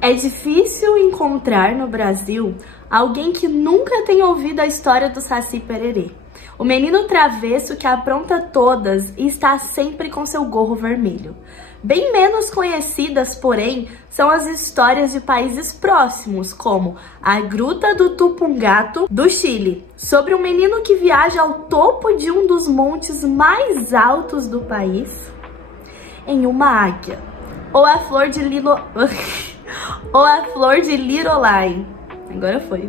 É difícil encontrar no Brasil alguém que nunca tenha ouvido a história do Saci Pererê. O menino travesso que apronta todas e está sempre com seu gorro vermelho. Bem menos conhecidas, porém, são as histórias de países próximos, como a Gruta do Tupungato, do Chile, sobre um menino que viaja ao topo de um dos montes mais altos do país em uma águia. Ou a flor de Lirolai, agora foi,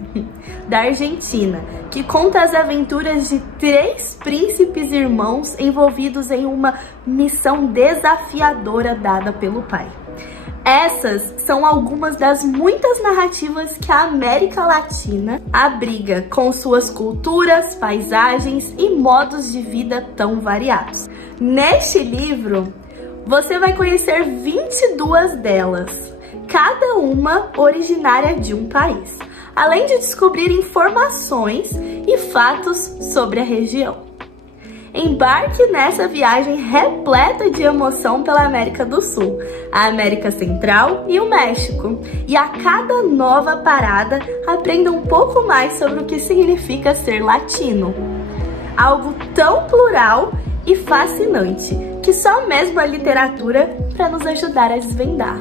da Argentina, que conta as aventuras de 3 príncipes irmãos envolvidos em uma missão desafiadora dada pelo pai. Essas são algumas das muitas narrativas que a América Latina abriga, com suas culturas, paisagens e modos de vida tão variados. Neste livro, você vai conhecer 22 delas, cada uma originária de um país, além de descobrir informações e fatos sobre a região. Embarque nessa viagem repleta de emoção pela América do Sul, a América Central e o México. E a cada nova parada, aprenda um pouco mais sobre o que significa ser latino. Algo tão plural e fascinante, que só mesmo a literatura para nos ajudar a desvendar.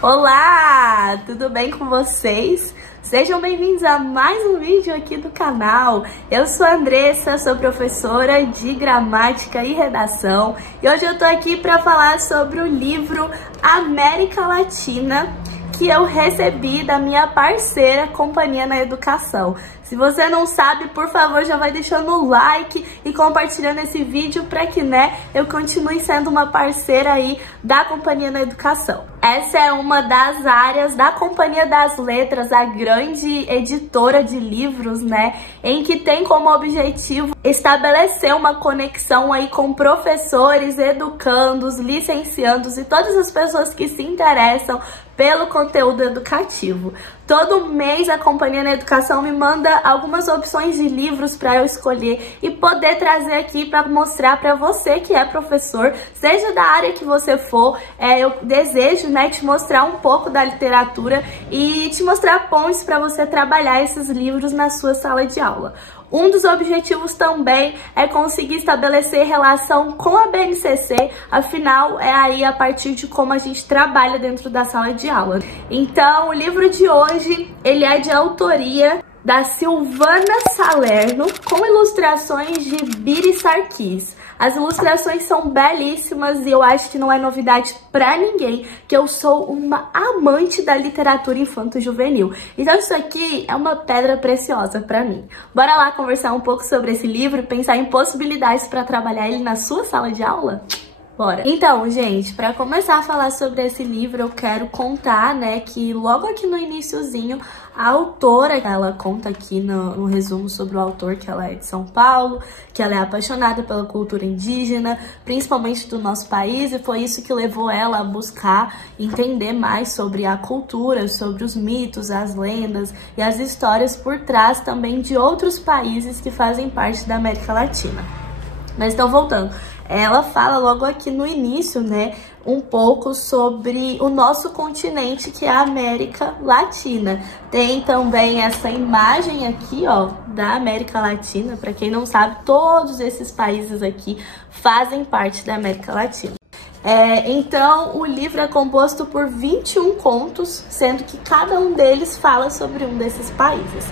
Olá, tudo bem com vocês? Sejam bem-vindos a mais um vídeo aqui do canal. Eu sou a Andressa, sou professora de gramática e redação e hoje eu tô aqui para falar sobre o livro América Latina, que eu recebi da minha parceira Companhia na Educação. Se você não sabe, por favor, já vai deixando o like e compartilhando esse vídeo para que, eu continue sendo uma parceira aí da Companhia na Educação. Essa é uma das áreas da Companhia das Letras, a grande editora de livros, em que tem como objetivo estabelecer uma conexão aí com professores, educandos, licenciandos e todas as pessoas que se interessam pelo conteúdo educativo. Todo mês a Companhia na Educação me manda algumas opções de livros para eu escolher e poder trazer aqui para mostrar para você que é professor, seja da área que você for. Eu desejo te mostrar um pouco da literatura e te mostrar pontos para você trabalhar esses livros na sua sala de aula. Um dos objetivos também é conseguir estabelecer relação com a BNCC, afinal é aí a partir de como a gente trabalha dentro da sala de aula. Então o livro de hoje, ele é de autoria da Silvana Salerno, com ilustrações de Biri Sarkis. As ilustrações são belíssimas e eu acho que não é novidade pra ninguém que eu sou uma amante da literatura infanto-juvenil. Então isso aqui é uma pedra preciosa pra mim. Bora lá conversar um pouco sobre esse livro e pensar em possibilidades para trabalhar ele na sua sala de aula? Bora! Então, gente, para começar a falar sobre esse livro, eu quero contar, né, que logo aqui no iniciozinho, a autora, ela conta aqui no resumo sobre o autor, que ela é de São Paulo, que ela é apaixonada pela cultura indígena, principalmente do nosso país, e foi isso que levou ela a buscar entender mais sobre a cultura, sobre os mitos, as lendas e as histórias por trás também de outros países que fazem parte da América Latina. Mas então, voltando, ela fala logo aqui no início, né, um pouco sobre o nosso continente, que é a América Latina. Tem também essa imagem aqui, ó, da América Latina. Para quem não sabe, todos esses países aqui fazem parte da América Latina. Então, o livro é composto por 21 contos, sendo que cada um deles fala sobre um desses países.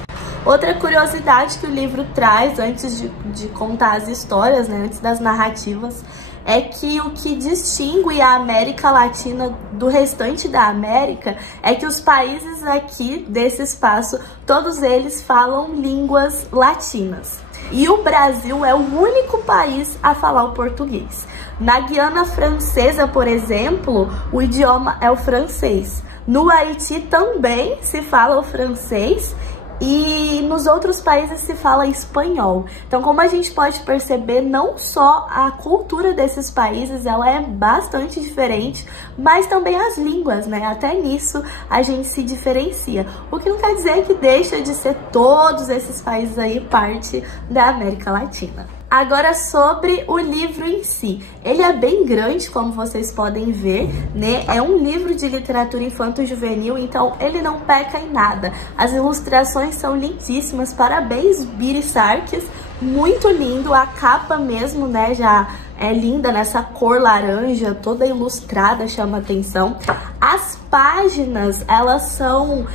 Outra curiosidade que o livro traz, antes de contar as histórias, né, antes das narrativas, é que o que distingue a América Latina do restante da América é que os países aqui desse espaço, todos eles falam línguas latinas. E o Brasil é o único país a falar o português. Na Guiana Francesa, por exemplo, o idioma é o francês. No Haiti também se fala o francês. E nos outros países se fala espanhol. Então, como a gente pode perceber, não só a cultura desses países, ela é bastante diferente, mas também as línguas, né? Até nisso a gente se diferencia. O que não quer dizer que deixa de ser todos esses países aí parte da América Latina. Agora, sobre o livro em si. Ele é bem grande, como vocês podem ver, né? É um livro de literatura infanto-juvenil, então ele não peca em nada. As ilustrações são lindíssimas. Parabéns, Biri Sarkis. Muito lindo. A capa mesmo, né? Já é linda nessa cor laranja, toda ilustrada, chama atenção. As páginas, elas são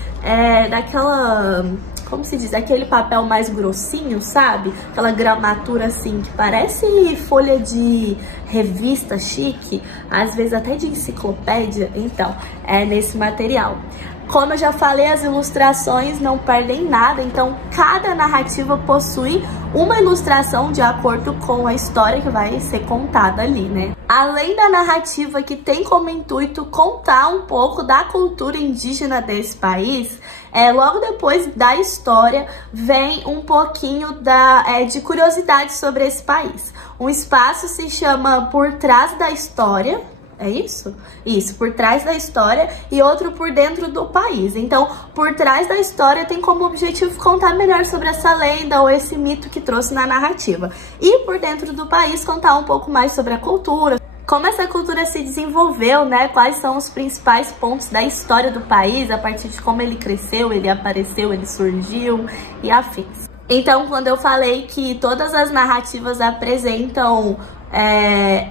daquela... como se diz, aquele papel mais grossinho, sabe? Aquela gramatura assim, que parece folha de revista chique, às vezes até de enciclopédia. Então, é nesse material. Como eu já falei, as ilustrações não perdem nada, então cada narrativa possui uma ilustração de acordo com a história que vai ser contada ali, né? Além da narrativa, que tem como intuito contar um pouco da cultura indígena desse país, logo depois da história vem um pouquinho de curiosidade sobre esse país. Um espaço se chama Por Trás da História. É isso? Isso, por trás da história, e outro por dentro do país. Então, por trás da história tem como objetivo contar melhor sobre essa lenda ou esse mito que trouxe na narrativa. E por dentro do país contar um pouco mais sobre a cultura, como essa cultura se desenvolveu, né? Quais são os principais pontos da história do país, a partir de como ele cresceu, ele apareceu, ele surgiu e afins. Então, quando eu falei que todas as narrativas apresentam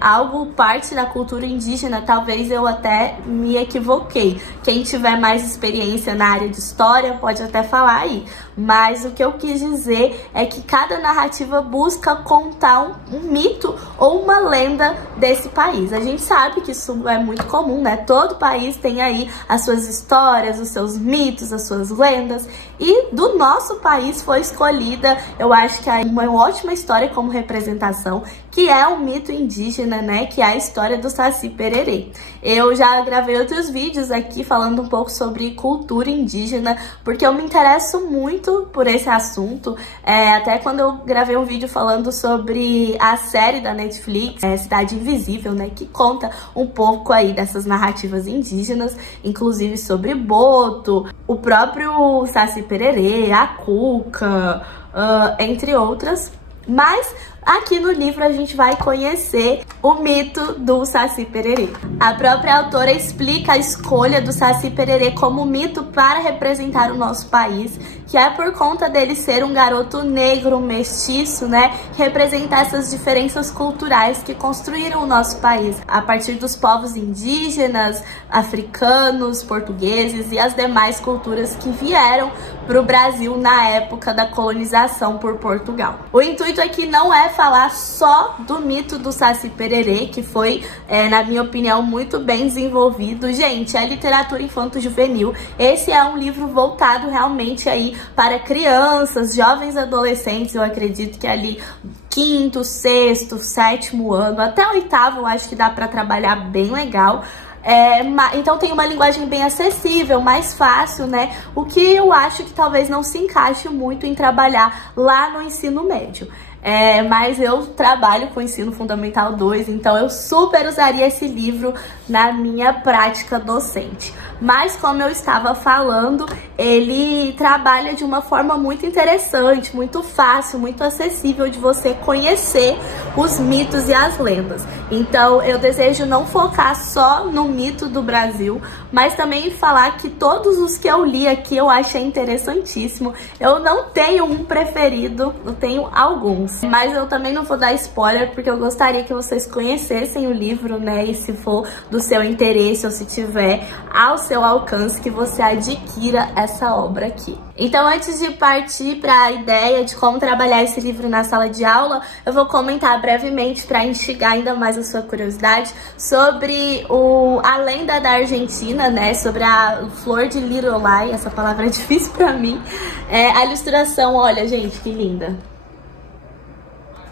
algo parte da cultura indígena, talvez eu até me equivoquei. Quem tiver mais experiência na área de história pode até falar aí. Mas o que eu quis dizer é que cada narrativa busca contar um mito ou uma lenda desse país. A gente sabe que isso é muito comum, né? Todo país tem aí as suas histórias, os seus mitos, as suas lendas. E do nosso país foi escolhida, eu acho que é uma ótima história como representação, que é um mito indígena, né? Que é a história do Saci Pererê. Eu já gravei outros vídeos aqui falando um pouco sobre cultura indígena, porque eu me interesso muito por esse assunto. Até quando eu gravei um vídeo falando sobre a série da Netflix, Cidade Invisível, né? Que conta um pouco aí dessas narrativas indígenas, inclusive sobre Boto, o próprio Saci Pererê, a Cuca, entre outras. Mas aqui no livro a gente vai conhecer o mito do Saci Pererê. A própria autora explica a escolha do Saci Pererê como mito para representar o nosso país, que é por conta dele ser um garoto negro, mestiço, né? Representar essas diferenças culturais que construíram o nosso país, a partir dos povos indígenas, africanos, portugueses e as demais culturas que vieram para o Brasil na época da colonização por Portugal. O intuito aqui não é falar só do mito do Saci Pererê, que foi, na minha opinião, muito bem desenvolvido. Gente, é literatura infanto-juvenil. Esse é um livro voltado realmente aí para crianças, jovens adolescentes. Eu acredito que ali quinto, sexto, sétimo ano, até o oitavo eu acho que dá pra trabalhar bem legal. Então tem uma linguagem bem acessível, mais fácil, né? O que eu acho que talvez não se encaixe muito em trabalhar lá no ensino médio. Mas eu trabalho com ensino fundamental 2, então eu super usaria esse livro na minha prática docente. Mas como eu estava falando, ele trabalha de uma forma muito interessante, muito fácil, muito acessível de você conhecer os mitos e as lendas. Então eu desejo não focar só no mito do Brasil, mas também falar que todos os que eu li aqui eu achei interessantíssimo. Eu não tenho um preferido, eu tenho alguns. Mas eu também não vou dar spoiler, porque eu gostaria que vocês conhecessem o livro, né? E se for do seu interesse ou se tiver ao seu alcance, que você adquira essa obra aqui. Então, antes de partir para a ideia de como trabalhar esse livro na sala de aula, eu vou comentar brevemente para instigar ainda mais a sua curiosidade sobre a lenda da Argentina, né? Sobre a flor de Lirolai, essa palavra é difícil para mim. A ilustração, olha, gente, que linda.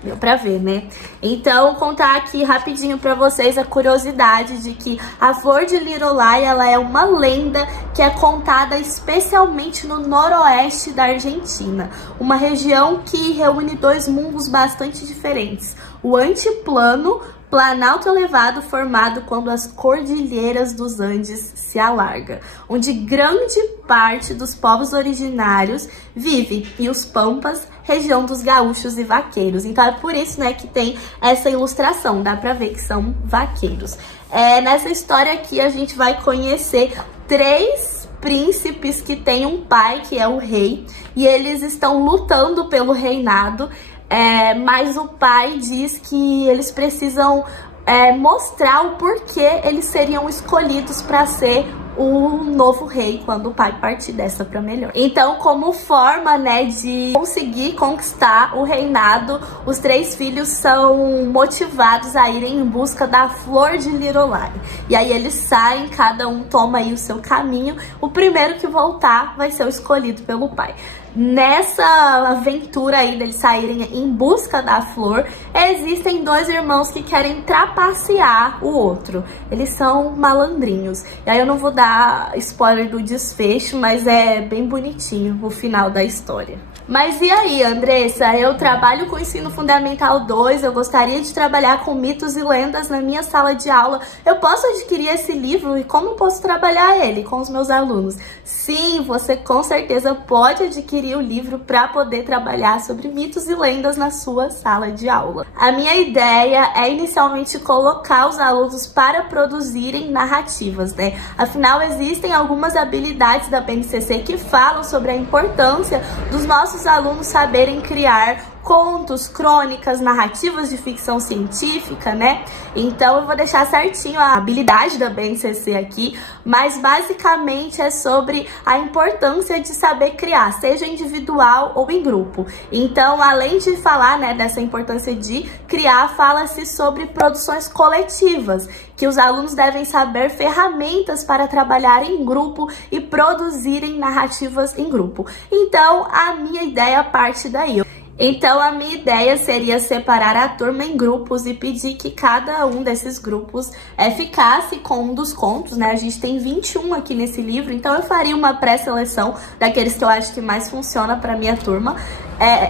Deu pra ver, né? Então, contar aqui rapidinho pra vocês a curiosidade de que a flor de Lirolai, ela é uma lenda que é contada especialmente no noroeste da Argentina, uma região que reúne dois mundos bastante diferentes: o antiplano, planalto elevado formado quando as cordilheiras dos Andes se alargam, onde grande parte dos povos originários vive, e os pampas, região dos gaúchos e vaqueiros. Então é por isso, né, que tem essa ilustração, dá pra ver que são vaqueiros. Nessa história aqui a gente vai conhecer 3 príncipes que têm um pai, que é o rei, e eles estão lutando pelo reinado. Mas o pai diz que eles precisam mostrar o porquê eles seriam escolhidos para ser o novo rei quando o pai partir dessa para melhor. Então, como forma, né, de conseguir conquistar o reinado, os 3 filhos são motivados a irem em busca da flor de Lirolai. E aí eles saem, cada um toma aí o seu caminho. O primeiro que voltar vai ser o escolhido pelo pai. Nessa aventura aí deles saírem em busca da flor, existem 2 irmãos que querem trapacear o outro. Eles são malandrinhos. E aí eu não vou dar spoiler do desfecho, mas é bem bonitinho o final da história. Mas e aí, Andressa? Eu trabalho com ensino fundamental 2, eu gostaria de trabalhar com mitos e lendas na minha sala de aula. Eu posso adquirir esse livro e como posso trabalhar ele com os meus alunos? Sim, você com certeza pode adquirir o livro para poder trabalhar sobre mitos e lendas na sua sala de aula. A minha ideia é inicialmente colocar os alunos para produzirem narrativas, né? Afinal, existem algumas habilidades da BNCC que falam sobre a importância dos nossos alunos saberem criar contos, crônicas, narrativas de ficção científica, né? Então eu vou deixar certinho a habilidade da BNCC aqui, mas basicamente é sobre a importância de saber criar, seja individual ou em grupo. Então, além de falar, né, dessa importância de criar, fala-se sobre produções coletivas, que os alunos devem saber ferramentas para trabalhar em grupo e produzirem narrativas em grupo. Então, a minha ideia parte daí. Então, a minha ideia seria separar a turma em grupos e pedir que cada um desses grupos ficasse com um dos contos, né? A gente tem 21 aqui nesse livro, então eu faria uma pré-seleção daqueles que eu acho que mais funciona para minha turma.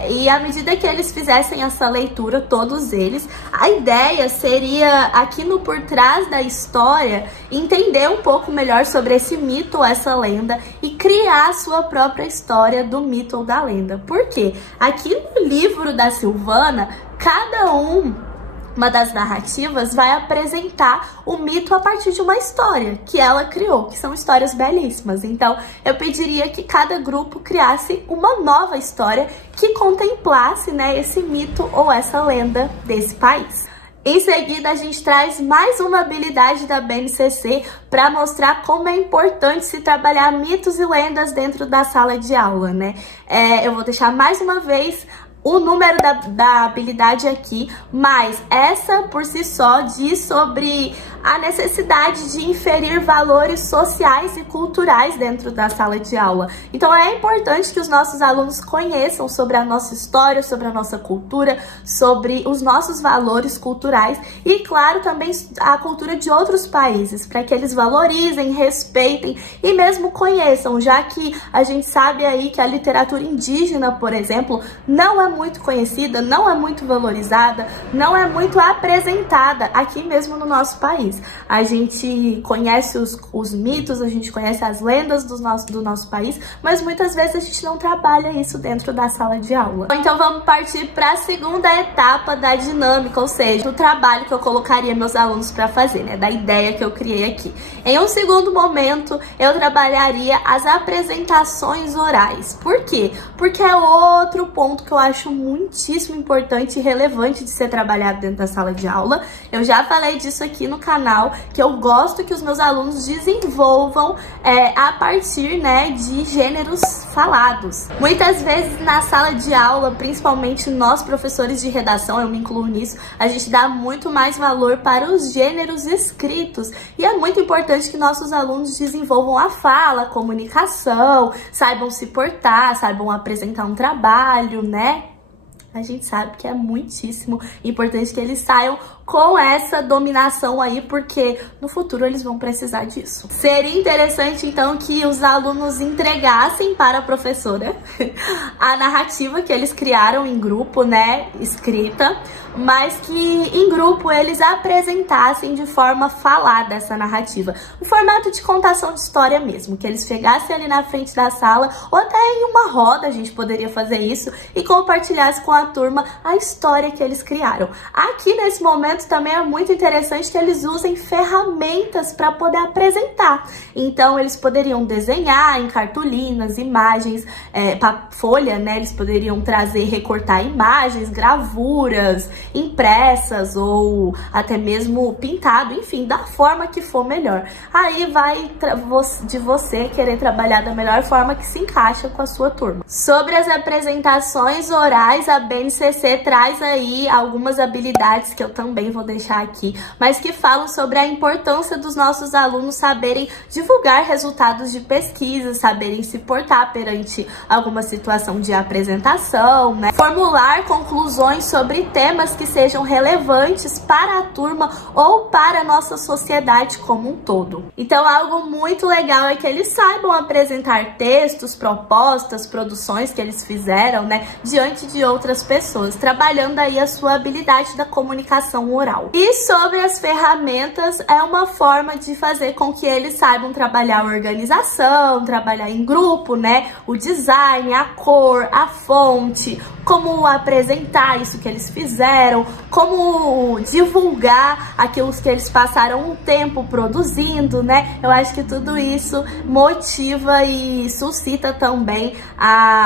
E à medida que eles fizessem essa leitura, todos eles, a ideia seria, aqui no por trás da história, entender um pouco melhor sobre esse mito ou essa lenda e criar a sua própria história do mito ou da lenda. Por quê? Aqui no livro da Silvana, cada uma das narrativas vai apresentar o mito a partir de uma história que ela criou, que são histórias belíssimas. Então, eu pediria que cada grupo criasse uma nova história que contemplasse, né, esse mito ou essa lenda desse país. Em seguida, a gente traz mais uma habilidade da BNCC para mostrar como é importante se trabalhar mitos e lendas dentro da sala de aula, né? Eu vou deixar mais uma vez o número da habilidade aqui, mas essa por si só diz sobre a necessidade de inferir valores sociais e culturais dentro da sala de aula. Então é importante que os nossos alunos conheçam sobre a nossa história, sobre a nossa cultura, sobre os nossos valores culturais e, claro, também a cultura de outros países, para que eles valorizem, respeitem e mesmo conheçam, já que a gente sabe aí que a literatura indígena, por exemplo, não é muito conhecida, não é muito valorizada, não é muito apresentada aqui mesmo no nosso país. A gente conhece os mitos, a gente conhece as lendas do nosso país, mas muitas vezes a gente não trabalha isso dentro da sala de aula. Então vamos partir para a segunda etapa da dinâmica, ou seja, do trabalho que eu colocaria meus alunos para fazer, né, da ideia que eu criei aqui. Em um segundo momento, eu trabalharia as apresentações orais. Por quê? Porque é outro ponto que eu acho muitíssimo importante e relevante de ser trabalhado dentro da sala de aula. Eu já falei disso aqui no canal, que eu gosto que os meus alunos desenvolvam a partir, né, de gêneros falados. Muitas vezes na sala de aula, principalmente nós professores de redação, eu me incluo nisso, a gente dá muito mais valor para os gêneros escritos e é muito importante que nossos alunos desenvolvam a fala, a comunicação, saibam se portar, saibam apresentar um trabalho, né? A gente sabe que é muitíssimo importante que eles saiam com essa dominação aí, porque no futuro eles vão precisar disso. Seria interessante, então, que os alunos entregassem para a professora a narrativa que eles criaram em grupo, né, escrita, mas que em grupo eles apresentassem de forma falada essa narrativa. O formato de contação de história mesmo, que eles chegassem ali na frente da sala, ou até em uma roda a gente poderia fazer isso, e compartilhasse com a turma a história que eles criaram. Aqui nesse momento também é muito interessante que eles usem ferramentas para poder apresentar. Então eles poderiam desenhar em cartolinas, imagens, folha, né? Eles poderiam trazer, recortar imagens, gravuras, impressas ou até mesmo pintado, enfim, da forma que for melhor. Aí vai de você querer trabalhar da melhor forma que se encaixa com a sua turma. Sobre as apresentações orais, a BNCC traz aí algumas habilidades que eu também vou deixar aqui, mas que falam sobre a importância dos nossos alunos saberem divulgar resultados de pesquisa, saberem se portar perante alguma situação de apresentação, né? Formular conclusões sobre temas que sejam relevantes para a turma ou para a nossa sociedade como um todo. Então, algo muito legal é que eles saibam apresentar textos, propostas, produções que eles fizeram, né, diante de outras pessoas, trabalhando aí a sua habilidade da comunicação oral. E sobre as ferramentas, é uma forma de fazer com que eles saibam trabalhar a organização, trabalhar em grupo, né, o design, a cor, a fonte, como apresentar isso que eles fizeram, como divulgar aquilo que eles passaram um tempo produzindo, né? Eu acho que tudo isso motiva e suscita também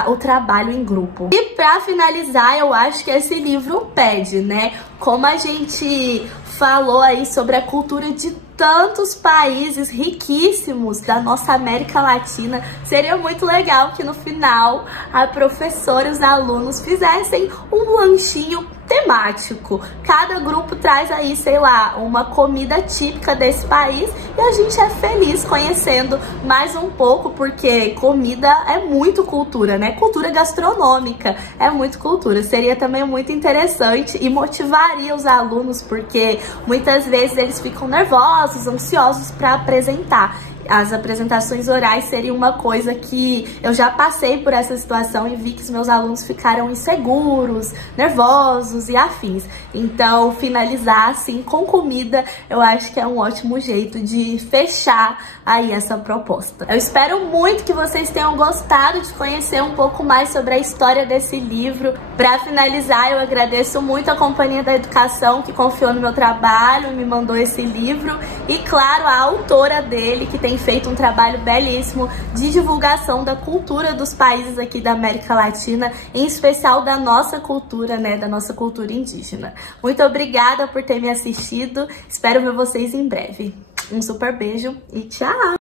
o trabalho em grupo. E para finalizar, eu acho que esse livro pede, né? Como a gente falou aí sobre a cultura de tantos países riquíssimos da nossa América Latina, seria muito legal que no final a professora e os alunos fizessem um lanchinho temático. Cada grupo traz aí, sei lá, uma comida típica desse país e a gente é feliz conhecendo mais um pouco, porque comida é muito cultura, né? Cultura gastronômica é muito cultura. Seria também muito interessante e motivaria os alunos, porque muitas vezes eles ficam nervosos, ansiosos para apresentar. As apresentações orais seriam uma coisa que eu já passei por essa situação e vi que os meus alunos ficaram inseguros, nervosos e afins. Então, finalizar assim com comida, eu acho que é um ótimo jeito de fechar aí essa proposta. Eu espero muito que vocês tenham gostado de conhecer um pouco mais sobre a história desse livro. Para finalizar, eu agradeço muito a Companhia da Educação que confiou no meu trabalho e me mandou esse livro. E claro, a autora dele, que tem feito um trabalho belíssimo de divulgação da cultura dos países aqui da América Latina, em especial da nossa cultura, né, da nossa cultura indígena. Muito obrigada por ter me assistido, espero ver vocês em breve. Um super beijo e tchau!